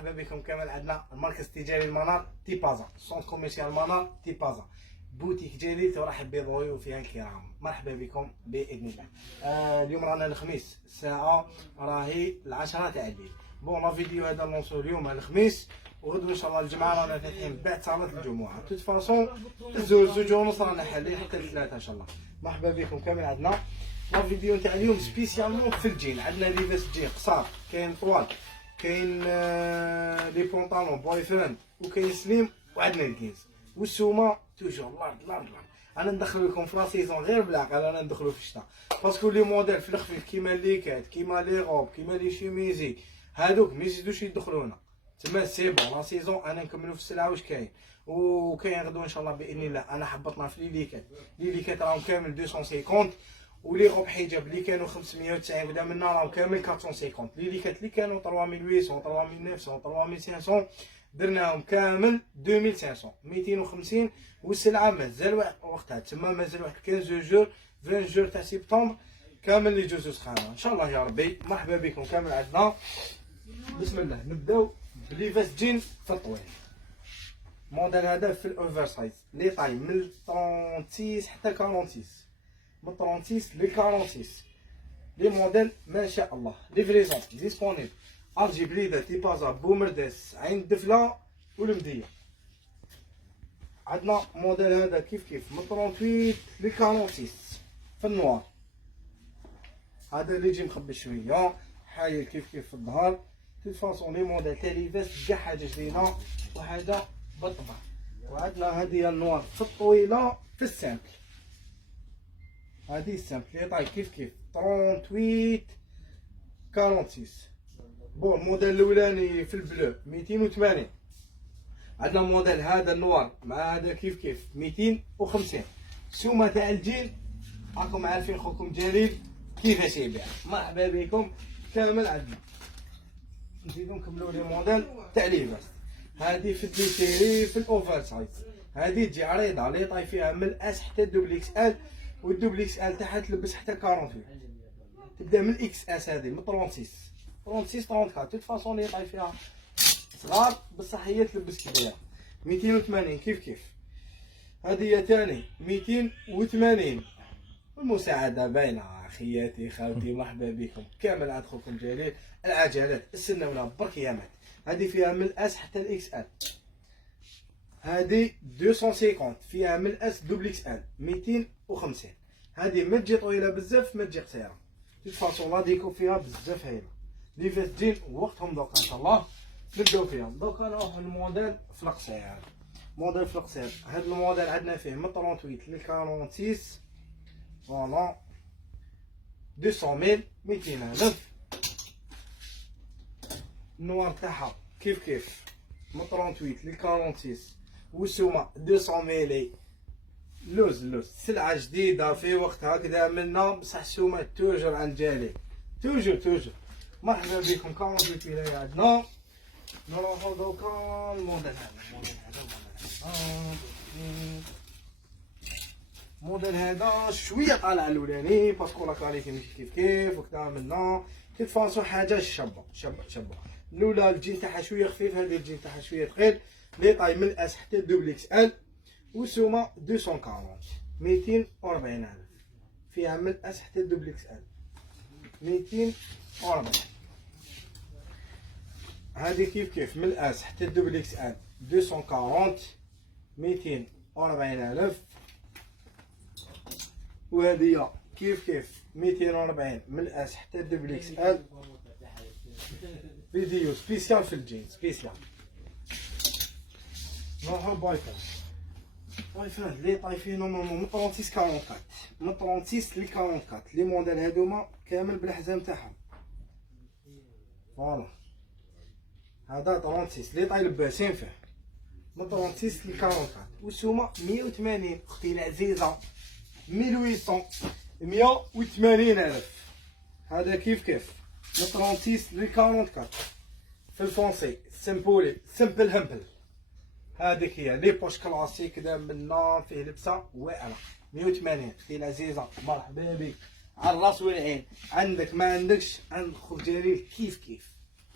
مرحبا بكم كامل. عندنا المركز التجاري المنار تيبازا، سونتر كوميرسيال المنار تيبازا، بوتيك جديد ترحب بضيوفها فيها الكرام. مرحبا بكم باذن الله. اليوم رانا الخميس، الساعه راهي 10 تاع الليل. بون لا فيديو هذا نوصلو اليوم على الخميس، وغدوه ان شاء الله الجمعه رانا فاتحين بعد صلاه الجمعه. توت فاصون زوج ونص رانا حالين حتى الثلاثه ان شاء الله. مرحبا بكم كامل. عندنا لا فيديو نتاع اليوم سبيسيالمون في الجين. عندنا لباس جين قصار، كاين طوال، كاين لي بونطالون بوي فريند، وكاين سليم، وعندنا الكيز والسومه توجور لارد. انا ندخل لكم في لا سيزون غير بالعقل، انا ندخلوا في الشتاء باسكو لي موديل في الخفيف كيما ليكات، كيما لي غوب، كيما لي شيميزي، هادوك ما يزيدوش يدخلونا تما. سي بون لا سيزون انا نكملوا في السلعه واش كاين. وكاين غدوه ان شاء الله باذن الله. انا حبطنا في لي ليكات راهم كامل 250، ولي غوب حجاب اللي كانوا 590 بدا منا راهم كامل 450. ليكات اللي كانوا 3800 3900 3500 درناهم كامل 2500 250. والسلعه مازال وقتها تما، مازال واحد 15 جور 20 جور تاع سبتمبر كامل اللي جوزو سخانه ان شاء الله يا ربي. مرحبا بكم كامل. عندنا بسم الله نبداو بليفاس جين في الطويل. موديل هذا في الاوفر سايز لي طاي من 36 حتى 46، من 36 ل 46 لي موديل ما شاء الله. ليفريزون ديسپونيبل الجي بليده تيبازا بومرداس عين الدفله والمديه. عندنا موديل هذا كيف من 38 ل 46 في النوار. هذا اللي يجي مخبي شويه حايل كيف في الظهر. توت فاصون لي موديل تاع ليفاس كاع حاجه جديده وحاجه بالطبع. وعندنا هذه النوار في الطويله في السامبل. هذه السامبل لي طاي كيف 38 46. بون الموديل الاولاني في البلو 280. عندنا موديل هذا النوار مع هذا كيف 250. السومه تاع الجيل راكم عارفين خوكم جليل كيفاش يبيع. مرحبا بكم كامل. عندنا نزيدو نكملو لي موديل تاع ليباس. هذه في الديسيري في الاوفر سايز. هذه تجي عريضه لي طاي فيها من الاس حتى الدوبل اكس ال، والدوبل اكس ال تاعها تلبس حتى 48. تبدا من اكس اس هذه من 36 34. توت فاصون لي طاي فيها صغار بصح هي تلبس كبيره. 280 كيف. هذه هي ثاني 280. المساعده باينه خياتي خالتي. مرحبا بكم كامل. عند خوكم جليل. العجلات استناونا برك يامات. هذه فيها من الاس حتى الاكس ال. هذه 250 فيها من الاس دوبل اكس ال 250. هذه ما تجي طويله بزاف ما تجي قصيره. دي فاصون لا ديكو فيها بزاف هايله. ليفاس جين وقتهم دوكا ان شاء الله نبداو فيها. دوكا نروحو للموديل في القصير. موديل في القصير هذا الموديل عندنا فيه من 38 ل 46. فوالا 200,000 200,000. النوار تاعها كيف من 38 ل 46 والسومه 200,000. لوز سلعه جديده في وقت هكذا منا بصح السومه توجور عند جالي توجور. مرحبا بكم 48 ولايه عندنا. نروحو دوكا الموديل هذا شويه طالع الاولاني باسكو لا كاليتي ماشي كيف وكذا منا. كيف فاصو حاجه شابه. الاولى الجين تاعها شويه خفيف، هذه الجين تاعها شويه ثقيل. لي طاي من الاس حتى الدوبل اكس ال، والسومه 240 240,000. فيها من الاس حتى الدوبل اكس ال 240. هذه كيف من الاس حتى الدوبل اكس ال 240 240,000. وهذه كيف 240 من الاس حتى الدوبل اكس ال. فيديو سبيسيال في الجين سبيسيال. نروحو بايفان لي طاي فيه نورمالمون من 36 44. من 36 ل 44 لي موديل هادوما كامل بالحزام تاعهم. فوالا هذا 36 لي طاي لباسين فيه من 36 ل 44. والسومه 180 اختي العزيزه 180,000. هذا كيف من 36 ل 44 في الفونسي سمبولي سمبل همبل. هذيك هي لي بوش كلاسيك كذا منا فيه لبسه واعره 180. اختي العزيزه مرحبا بك على الراس والعين. عندك ما عندكش عند خوك جليل كيف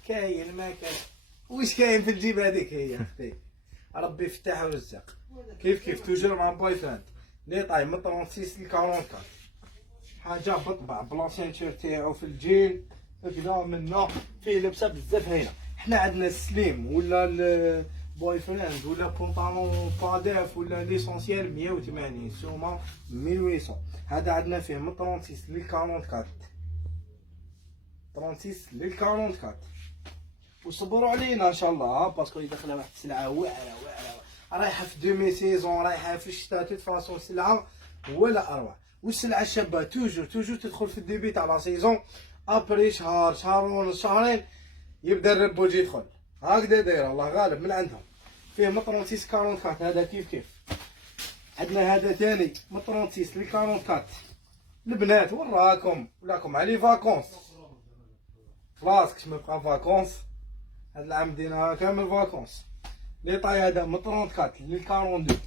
كاين ما كاين واش كاين في الجيب هذيك هي اختي ربي يفتح ورزق كيف توجور مع بوي فريند لي طاي من 36 ل 44 حاجه بطبع بلاسينتور تاعو في الجيل هكذا منا فيه لبسه بزاف هايله. حنا عندنا السليم ولا البوي فريند ولا بونطالون باداف ولا ليسونسيال 180 سوما 1800. هذا عندنا فيه من 36 ل 44 36 ل 44 وصبروا علينا ان شاء الله باسكو داخله واحد السلعه واعره رايحه في دومي سيزون رايحه في الشتاء توت فاسون سلعه ولا اروع. والسلعه الشابه توجور تدخل في الديبي تاع لا سيزون ابري شهر ونص شهرين يبدا الربوج يدخل هكذا دايره الله غالب من عندهم. فيه من 36 44 هذا كيف عندنا هذا ثاني من 36 ل 44 البنات وراكم ولاكم على لي فاكونس خلاص كش ما بقى فاكونس هاد العام دينا كامل فاكونس. لي طاي هذا من 34 ل 42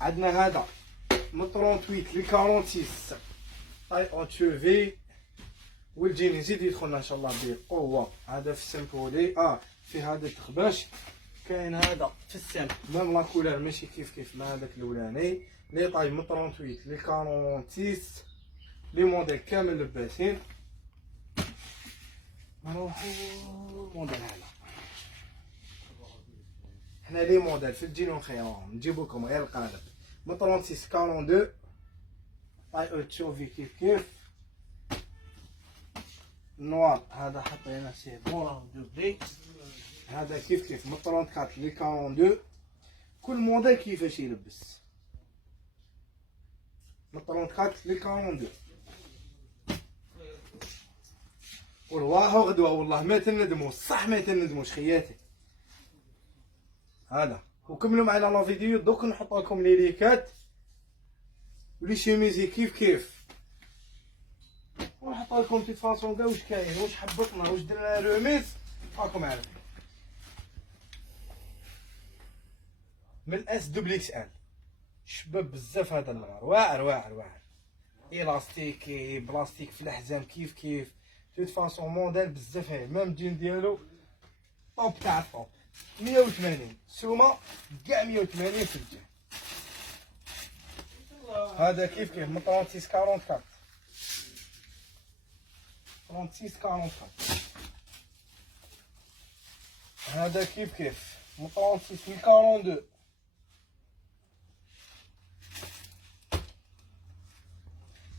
عندنا هذا من 38 ل 46 طاي اوت شوفي والجيني يزيد يدخلنا ان شاء الله بقوه. هذا في السيمبولي في هذا التخباش كاين هذا في السامب ميم لا كولور ماشي كيف مع هذاك الاولاني. لي طاي من 38 ل 46 لي موديل كامل لباسين. نروحو الموديل هذا حنا لي موديل في الجيل ونخيرهم نجيبو لكم غير القالب من 36 42 طاي او تشوفي كيف نوار هذا حطينا سي بون دوبلي. هذا كيف من 34 ل 42 كل موديل كيفاش يلبس من 34 ل 42 ورواحو غدوه والله ما تندموا صح ما تندموش خياتي. هذا وكملوا معنا لا فيديو دوك نحط لكم لي ليكات ولي شيميزي كيف ونحط لكم في فاصون كاع واش كاين واش حبطنا واش درنا روميس راكم عارفين. من الاس دوبل اكس ال شباب بزاف هذا النهار واعر الاستيكي بلاستيك في الاحزام كيف توت فاصون موديل بزاف هاي ميم الجين ديالو طوب تاع الطوب 180 سومه كاع 180 في الجهه. هذا كيف من 36 44 36 44 هذا كيف من 36 ل 42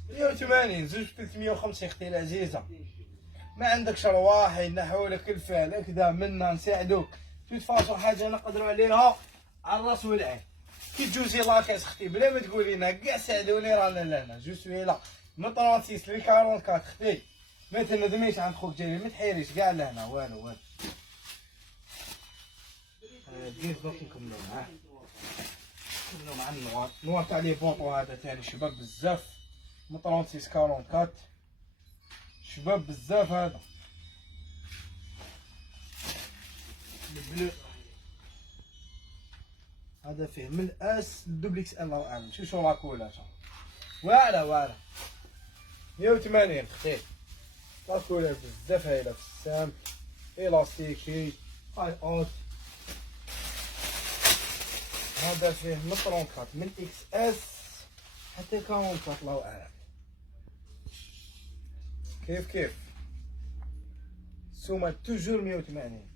180 زوج 350 اختي العزيزه. ما عندكش رواح ينحوا لك الفعل هكذا منا نساعدوك تتفاصل حاجه نقدروا عليها على الراس والعين. كي تجوزي لاكاس اختي بلا ما تقولي لنا كاع ساعدوني رانا لهنا جو سوي لا من 36 ل 44 اختي ما تندميش عند خوك جاي ما تحيريش كاع لهنا والو دير دوك نكملوا معاه نكملوا مع النوار تاع لي بونطو. هذا ثاني شباب بزاف من 36 44 شباب بزاف. هذا البلو هذا فيه من الاس دوبلكس الله اعلم شو لاكولات واعره 180 اختي لاكولات بزاف هايله في السام الاستيكي اي اوت. هذا فيه من 34 من اكس اس حتى 44 الله اعلم كيف سوما توجور 180.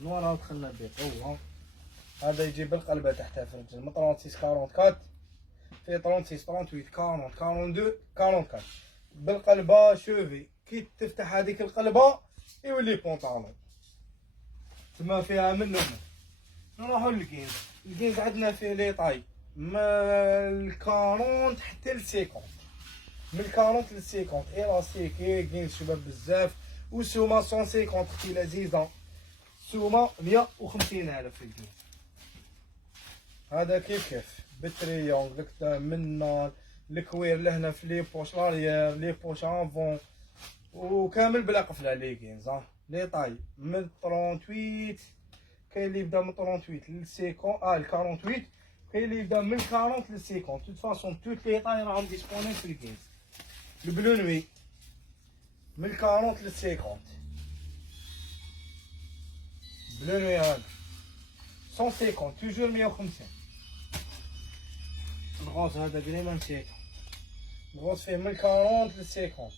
نوار دخلنا بقوه. هذا يجي بالقلبه تحتها في الرجل من 36 44 فيه 36 38 40 42 44 بالقلبه. شوفي كي تفتح هذيك القلبه يولي بونطالون تما فيها منه. نروحو للكينز عندنا فيه لي طاي من 40 حتى ل 50 من 40 ل 50 الاستيكي كينز شباب بزاف وسومه 150 اختي لذيذه سومه 150,000 في الكينز. هذا كيف بالتريونغ من الكوير لهنا في لي بوش لاريير لي بوش افون وكامل بلا قفله لي كينز لي طاي من 38 كاين اللي يبدا من 38 ل 50 ل 48 كاين اللي يبدا من 40 ل 50. توت فاسون توت لي طاي راهم ديسبونيبل في الكيس. البلو نوي من 40 ل 50. بلو نوي هذا 150 توجور 150. الغوص هذا قريبا 50. الغوص فيه من 40 ل 50.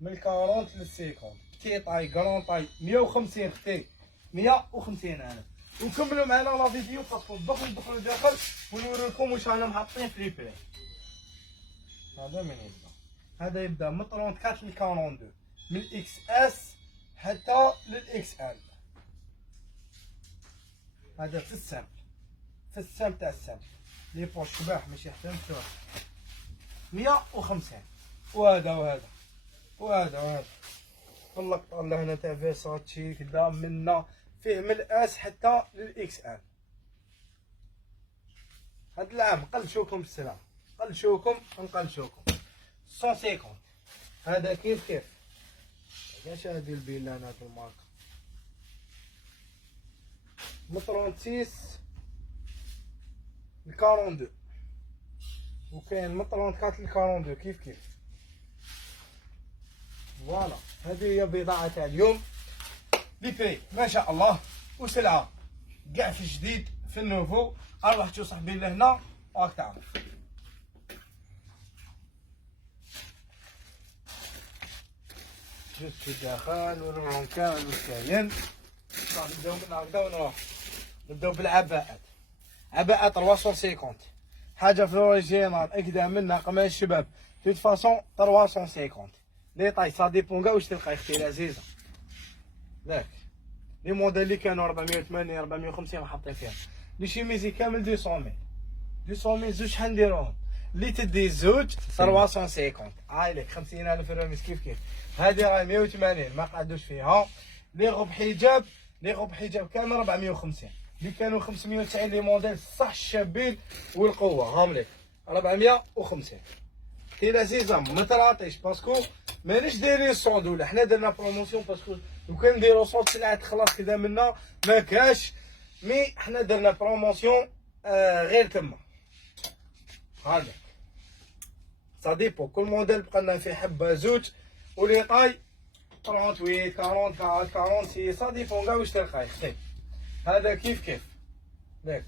من 40 ل 50. بتي طاي كرون طاي 150 اختي 150,000. وكملوا معنا لا فيديو باسكو ندخلوا لداخل ونوريكم واش رانا حاطين في لي بري. هذا من يبدا، هذا يبدا من 34 ل 42 من اكس اس حتى للاكس ال. هذا في السامبل، في السامبل تاع السامبل لي بوش شباح ماشي حتى مفتوح 150. وهذا طلق طلع هنا تاع فيساتشي كدا منا فيه من الاس حتى للاكس ال. هاد العام قلشوكم السلام، قلشوكم 150. هذا كيف كاش هادي البيلانات الماركة من 36 ل 42 وكاين من 34 ل 42 كيف. فوالا هذه هي بضاعة تاع اليوم. لي بري ما شاء الله وسلعة كاع في الجديد في النوفو. اروح تشوف صاحبي لهنا راك تعرف. جوست في الداخل ونوريهم كامل واش كاين. نبداو بالعباءات. عباءات 350 حاجة في الاوريجينال اكدا منها قماش الشباب توت فاسون 350. لي طاي سا ديبون كاع واش تلقاي اختي العزيزة. ياك لي موديل اللي كانوا 480 450 حاطين فيها. لي شيميزي كامل 200,000 زوج شحال نديروهم. اللي تدي زوج 350 عايلك 50,000 رميس كيف. هذه راهي 180 ما قعدوش فيها. لي غوب حجاب كامل 450. اللي كانوا 590 لي موديل صح الشابين والقوه هاهم لك 450. اختي العزيزه ما تراطيش باسكو مانيش دايرين الصوند ولا حنا درنا بروموسيون باسكو لو كان نديرو صوند سلعه تخلص كذا منا ما كاش. مي حنا درنا بروموسيون غير تما. هذاك سا ديبو كل موديل بقى لنا فيه حبه زوج ولي طاي 38 40 46 سا ديبو كاع واش تلقاي اختي. هذا كيف ياك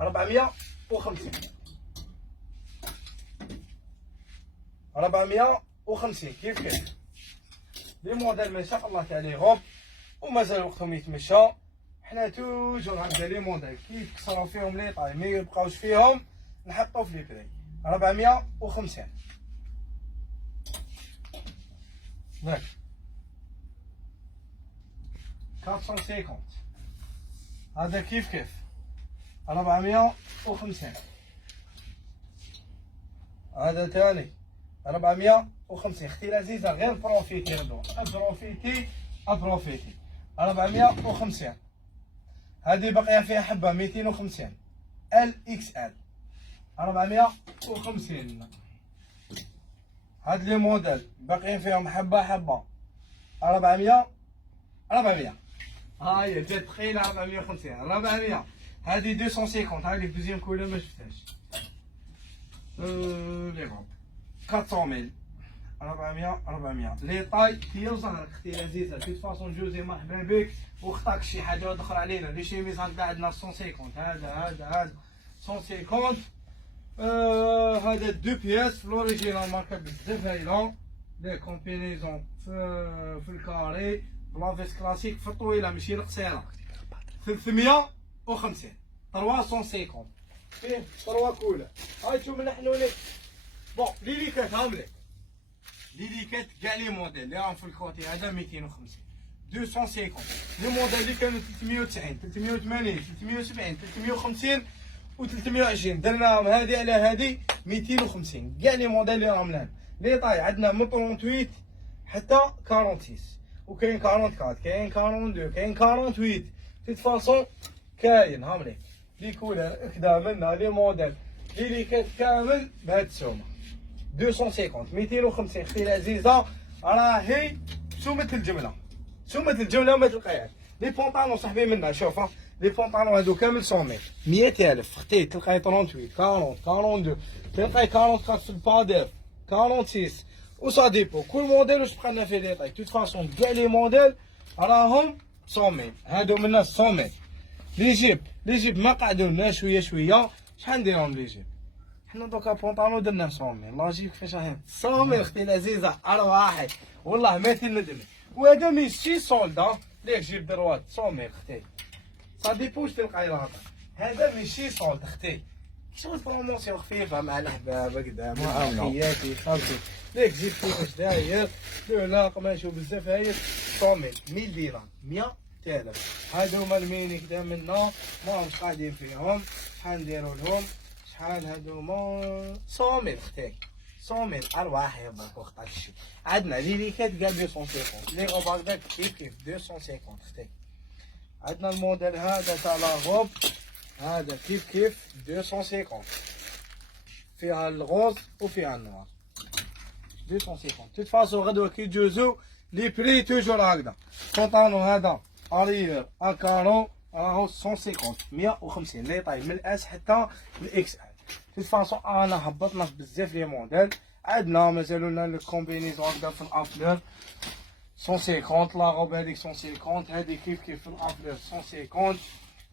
450 كيف لي موديل ما شاء الله تاع لي غوب ومازال وقتهم يتمشى. حنا توجور عندنا لي موديل كيف كسروا فيهم لي طاي ما يبقاوش فيهم نحطو في لي بري 450. ياك 450. هذا كيف 450. هذا تاني 450. اختي العزيزة غير بروفيتي هادو ابروفيتي 450. هذه بقية فيها حبة 250 ال اكس ال 450. هاد لي موديل باقيين فيهم حبة 400 هاهي زاد تخيلة 450 400. هادي 250 هاي لي دوزيام كولور ما شفتهاش. لي غوب 400,000 400 لي طاي هي وزهرك اختي العزيزة توت فاسون جوزي مرحبا بك. واختارك شي حاجة دخل علينا لي شيميز هاكا عندنا 150. هذا 150. هذا دو بياس في لوريجينال ماركة بزاف هايلة. لي كومبينيزون في الكاري بلافيس كلاسيك في الطويلة ماشي القصيرة 350 350 فيه 3 كولر. هاي شوف نحنو لك بون ليليكات هاملك ليليكات كاع لي موديل اللي راهم في الكوتي. هذا 250 250. لي موديل اللي كانوا 390 380 370 350 و 320 درناهم هذه على هذه 250. كاع لي موديل اللي راهم لهنا. لي طاي عندنا من 38 حتى 46 وكاين 44 كاين 42 كاين 48 توت فاسون كاين هامليك لي كولر اكدا منا لي موديل لي كات كامل بهاد السومه 250 250. اختي العزيزه راهي سومة الجمله ما تلقايهاش. لي بونطالون صاحبي منا شوف لي بونطالون هادو كامل 100,000 اختي تلقاي 38 40 42 تلقاي 44 في البادير 46 وصا ديبو كل موديل واش بقى لنا فيه ديتاي توت فاسون كاع لي موديل راهم 100,000 هادو منا 100,000 لي جيب ما قعدوا لنا شويه شحال نديرهم لي جيب حنا دوكا بونطالون درنا 100,000 لا جيب كيفاش راهي 100,000 اختي العزيزه ارواحي والله ما تندمي وهذا ماشي سولدا ليك جيب دروات 100,000 اختي صا ديبوش تلقاي لاطا هذا ماشي سولد اختي شغل بروموسيون خفيفه مع الاحباب هكذا مع اخياتي خالتي ليك جيب كيفاش داير لا قماش وبزاف هايل 100,000 1000 دينار 100,000 هادو هما الميني كدا منا ماهمش قاعدين فيهم شحال نديرو لهم شحال هادوما 100,000 اختي 100,000 ارواح يا برك وقت هادشي عندنا لي ليكات كاع 250 لي غوب هكداك كيف 250 اختي عندنا الموديل هذا تاع لا غوب هذا كيف 250 فيها الغوز وفيها النوار 250 توت فاسون غدوه كي تجوزو لي بري توجور هكذا بونطالون هذا اريور اكارو راهو 150 لي طاي من الاس حتى الاكس توت فاسون انا هبطنا في بزاف لي موديل عندنا مازالوا لنا الكومبينيزون هكذا في الافلور 150 لا غوب هذيك 150 هذه كيف في الافلور 150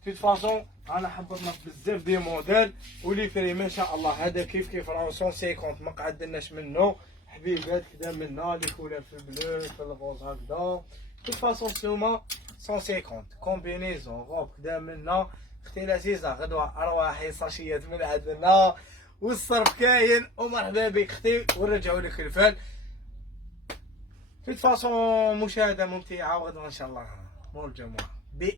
توت فاسون انا حبطنا في بزاف دي موديل ولي فري ما شاء الله هذا كيف راهو 150 ما قعدناش منه حبيبات كدا منا لي كولور في البلو في الغوز هكذا توت فاسون سوما 150 كومبينيزون غوب كدا منا اختي العزيزه غدوه ارواحي ساشيات من عندنا والصرف كاين ومرحبا بك اختي ونرجعوا لك الفال توت فاسون مشاهده ممتعه وغدوه ان شاء الله مور الجمعه.